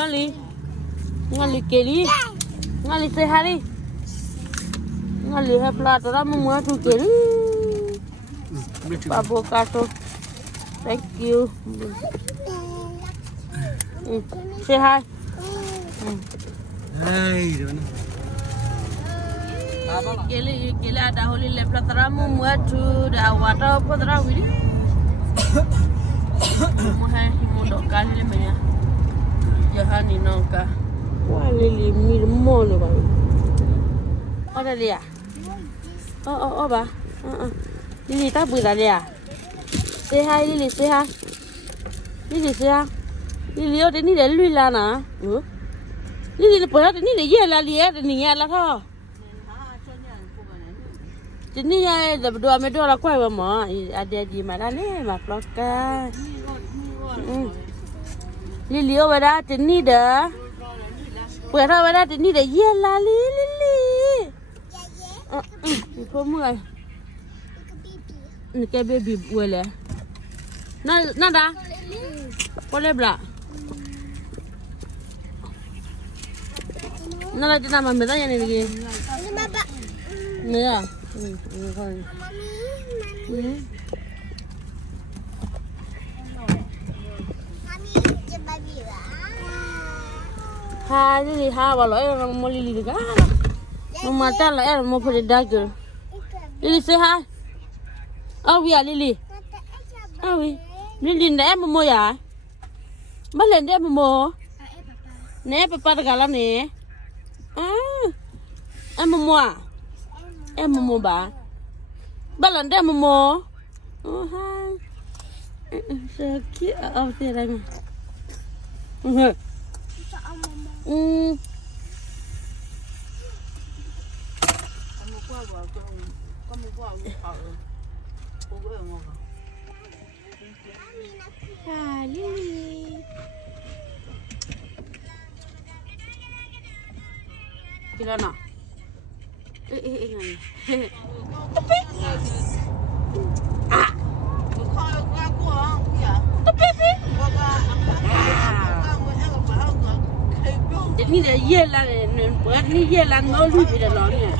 ngali keli ngali sehari ngali hepla tora mua tu keli avocado thank you say hi keli ada holi hepla tora mua tu da water tora wili mua himundo kali menya Johani nongka. Wah lili mirmo le bang. Ada dia. Oh ba. Lili tak bui dah dia. Say hi Lili say hi. Lili say hi. Lili ada ni dia lui lah na. Lili ni pernah ni dia ye lah dia ni ya lah tho. Jadi ya berdua medua lah kuai mama. Ada di mana ni mak loka. Lili ada ni dah. Pernah ada ni dah ye lah Lili. Kau mulai. Ni kayak baby boleh. Nada. Boleh belak. Nada jenama mama ni lagi. Ini bapa. Ni ya. Ini kan. Ha Lili ha walau orang mau Lili juga. Mau mata lah mau pergi daging. Lili say hi. Awi ya Lili. Awi. Lili ndak mau ya. Balen dia mau. Ne papa galam ni. Em mau ba. Balen dia mau. Oh hai. Sakit apa tiada. Lili. Kira nak? Ngani. Tapi. Ni dia ye lah ni ye lah ngau lu dia lah ni.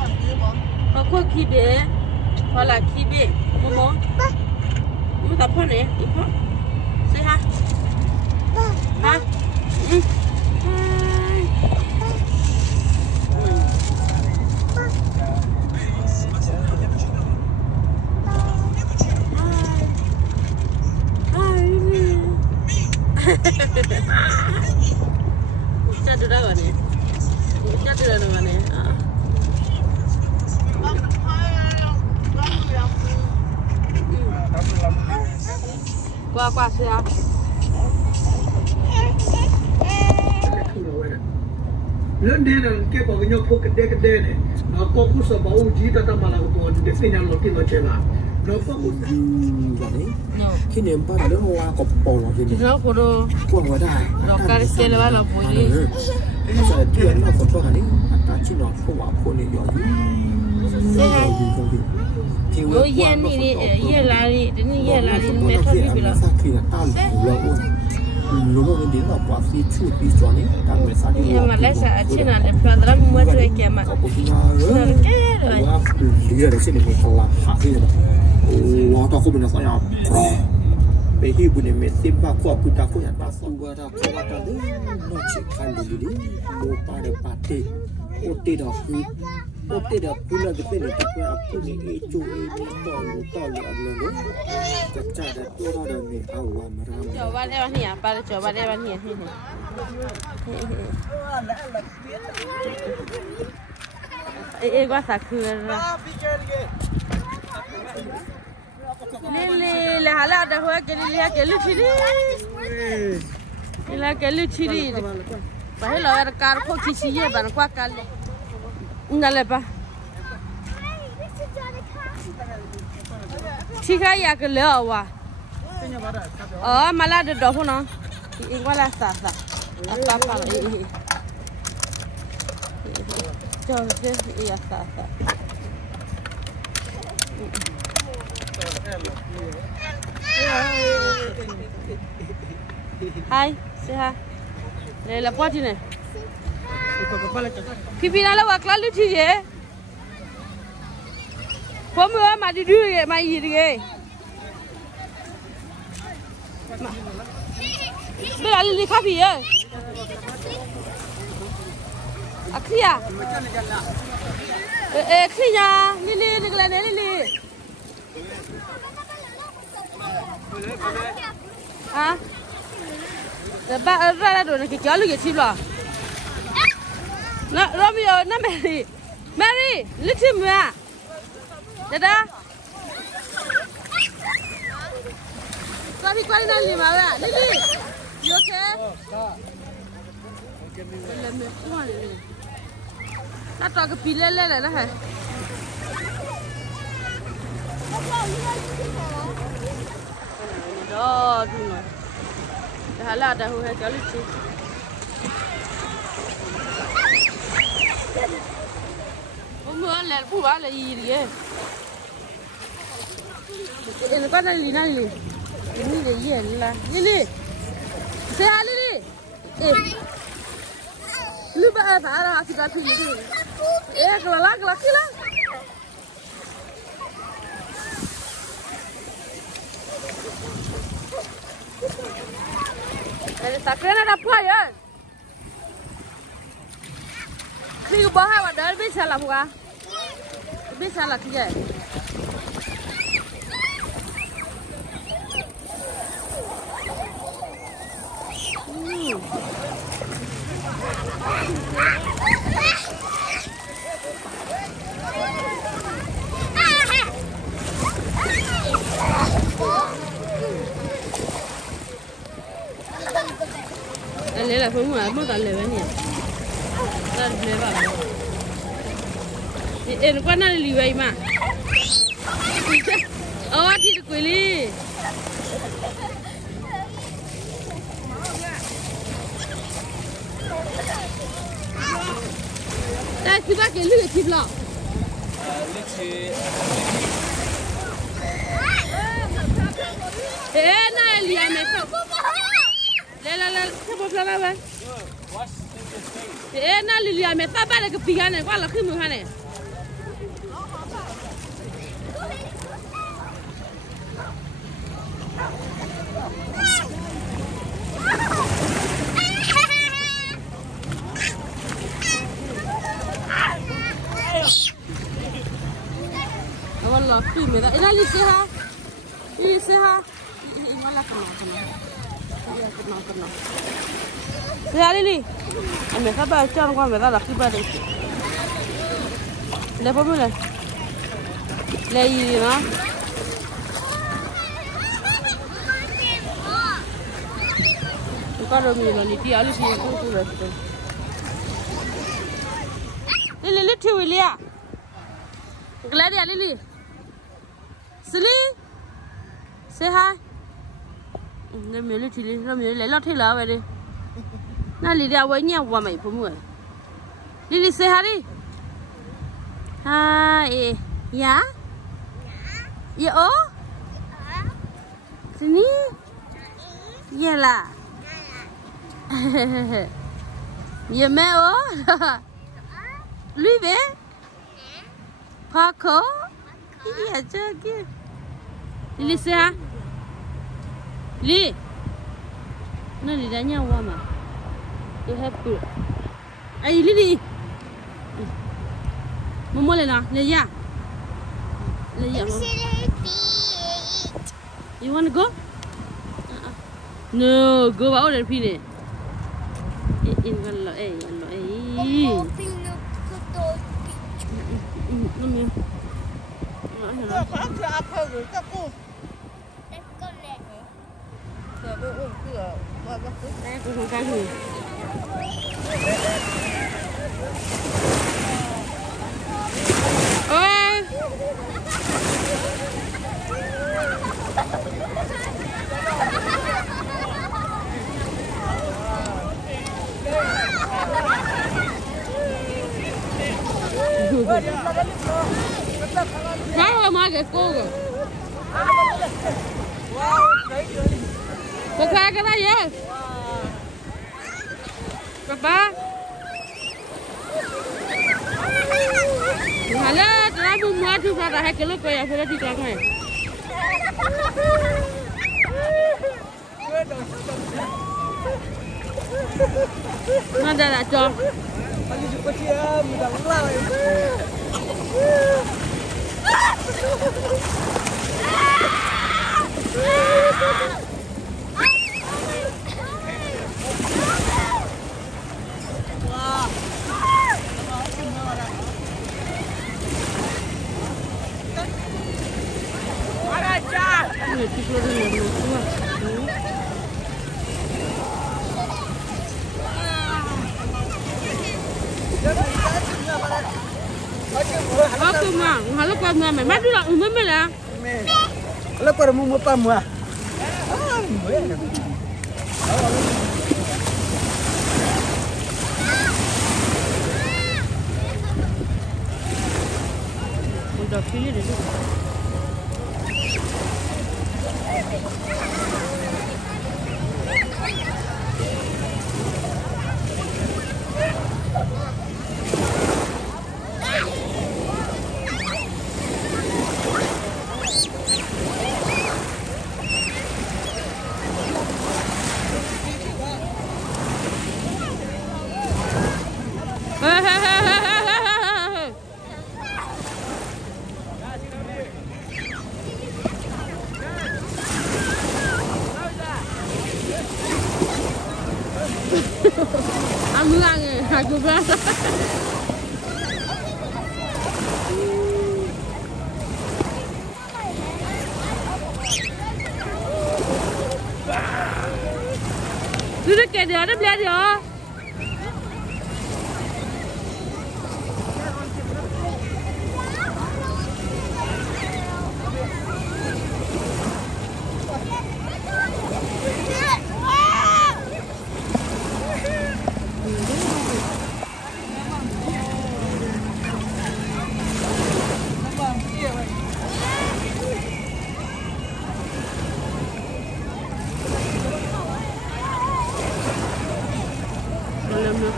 Aku kibe, kalau kibe, mama, mama tak apa ni, ibu, say hi, ha, Jatuh dah kan ni? Jatuh dah kan ni? Qua xe. Lớn đi là cái bảo cái nhau phố cái đê này, nó có cú sở bảo chỉ ta ta mà là của để cái nhà nó kia nó chơi là nó có cú vậy khi niệm ba là nó hoa cọp bò là gì nó có đồ quăng vào đây nó cái xe là nó bùi đi giờ chuyện nó còn cho cái đấy ta chỉ nó không bảo cô này giỏi nó yên đi yên là đi đến yên là đi mẹ thôi đi là khi là tao là lúc đó đến là quả phi chu phi cho nên ta mới sao đi nhưng mà lấy sao trên là để plan ra mua cho cái mà rồi cái rồi lý là sẽ được một là hạ phi rồi nó tao không biết là sao nào bây giờ bữa nay mình xem ba quả bữa ta có nhận ba số và ta có ba ta đấy nó chỉ khai đi đi mua ba được ba tê ô tê đó cứ ô tê đó cứ là cái tên này tập ra cứ những chú to là lớn chắc chắn là tôi ra đời mình ao mà ra coba deh nih apa coba deh nih gua sakur Lili lah hala dah huat ke Lili ke lucu ni Lili ke lucu ni bahaya lah ada kar kok kisi ye ban kuat kali enggak lepas Chica ya ke le awa malah ada doh na ingwa la sa apa jauh je iya sa Hai, say hi. La poitrine. Pipi na la wa kla lu chi je. Pomo ma di du ye ma yi ye. Be ali li kapi ye. Akria. Akria lili ngla ne lili. Ah. Ba ra do ne ki kya lu ye chi lo. Na Romeo na Mary. Mary, little ma. Dada. Sabi kwani na lima wa. Lili. You okay? Le me kwa le. Na to ke pi le la ha. Do du no. Da la da hu he ka lu chi. Mưa lẹt bù bá là gì vậy? Nó có đây gì này gì? Cái gì là Lily. Say hi Lily. Lu ba ba ra thì cái gì? Kelak kila. Ada sakren ada apa ya? Ni ko baha wa dar bisa lah huआ bisa lah kia Ele la fue muy alto darle venía. Darle va. Nó có năng lì vậy mà. Thì được quỷ đi. Đây thì bác cái lưỡi thịt lọ. Này lì mày không? Lên, sao bố ra vậy? Na lì mày ta ba cái pì này qua là khi mưa này. Wallah, pime dah. Ina lisi ha. Malah kena. Sehat ini. Ame khabar chan kwa mera rakhi ba de. Le pa mula. Le yi na. Kalau mila ni dia alis ni tu lah tu. Lili tu Willia. Gladi Lili. Sili. Say hi. Nó miếng lít thì nó miếng lấy lót thế là vậy đi. Nó lì ra với nhau qua mày phụ mười. Lili say hi đi. Hi. Ya? Ya oh? Sini. Ya lah. Ya mẹ oh? Lui về. Paco. Iya chưa kia. Lili say hi. Li, nó đi đánh nhau qua mà, tôi hết bự, ai Lili, mua lên nào, lên ya, You wanna go? No, go out and pee it. In one lo, Tôi không cái gì. Ôi. Sao mà mai cái cô kìa. Wow, cái này yes. Papa. Hala, terlalu muat tu pada hari kelak ya, boleh dikatakan. Mana nak cak? Pagi jumpa dia, mudah lah. Aku mah, kalau kau mah, mana tu lah, mana lah? Kalau kau mau apa muah? Udah pilih deh. Aku lagi, aku berasa. Sudah kena ada belajar dia.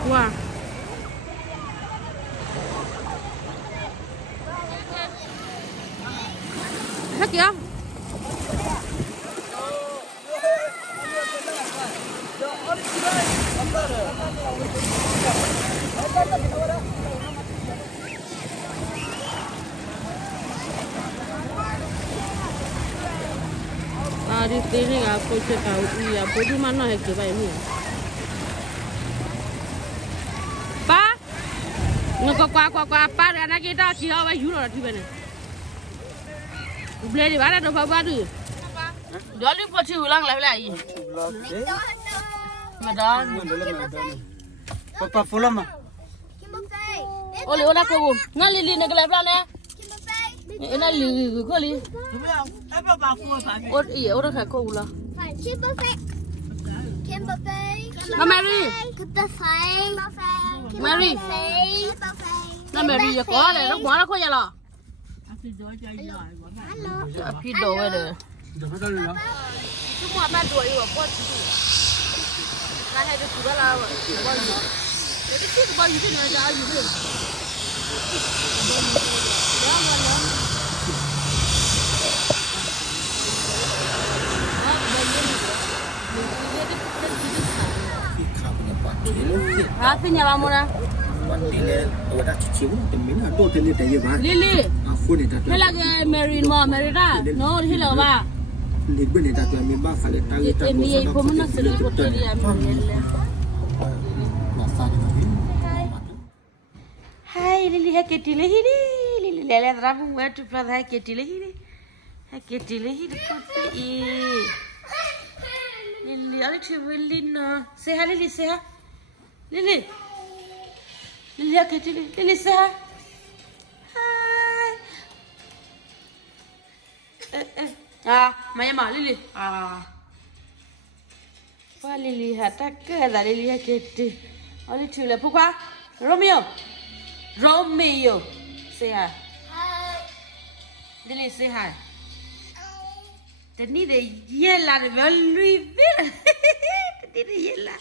Kuah. Sakit ya? Di sini aku cakap, iya, baju mana yang kita ini? Ngoko kwa apa anak kita kira apa juru lah tiba ni. Beli di mana tu apa tu? Jadi pasti ulang lagi. Medan. Papa pulang mah. Oli olah kau. Ngali li nak lagi ni. Ina li kau li. Apa bafu apa? Or iya orang kau ulah. Mary. Mary. Nah Mary ya kau le, nak mana kau jalan? Api dua le. Semua apa dua itu apa tu? Nah ada juga lah. Jadi tu baru itu ni ada ayu tu. Hatinya lama dah. Lily. Ni lagi Mary mau Mary dah. No, hilang ba? Ini ibu mana sering foto dia Mary. Hai Lily, hai Kitty Lily. Lily lihat ramu buat tu pernah hai Kitty Lily. Hai Kitty Lily foto ini. Lily, ada cewek Lily na. Say hi Lily, say hi. Lily. Lily, hai Kitty Lily. Lily, say hi. Hi. Maya mah Lily. Wah Lily hata ke ada Lily hai Kitty. Oli cewek pukwa. Romeo. Romeo. Say hi. Hi. Lily, say hi. Tadi dia yela de Louisville. Tadi dia yela.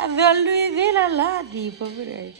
Avec lui, là, là, dit, pas vrai.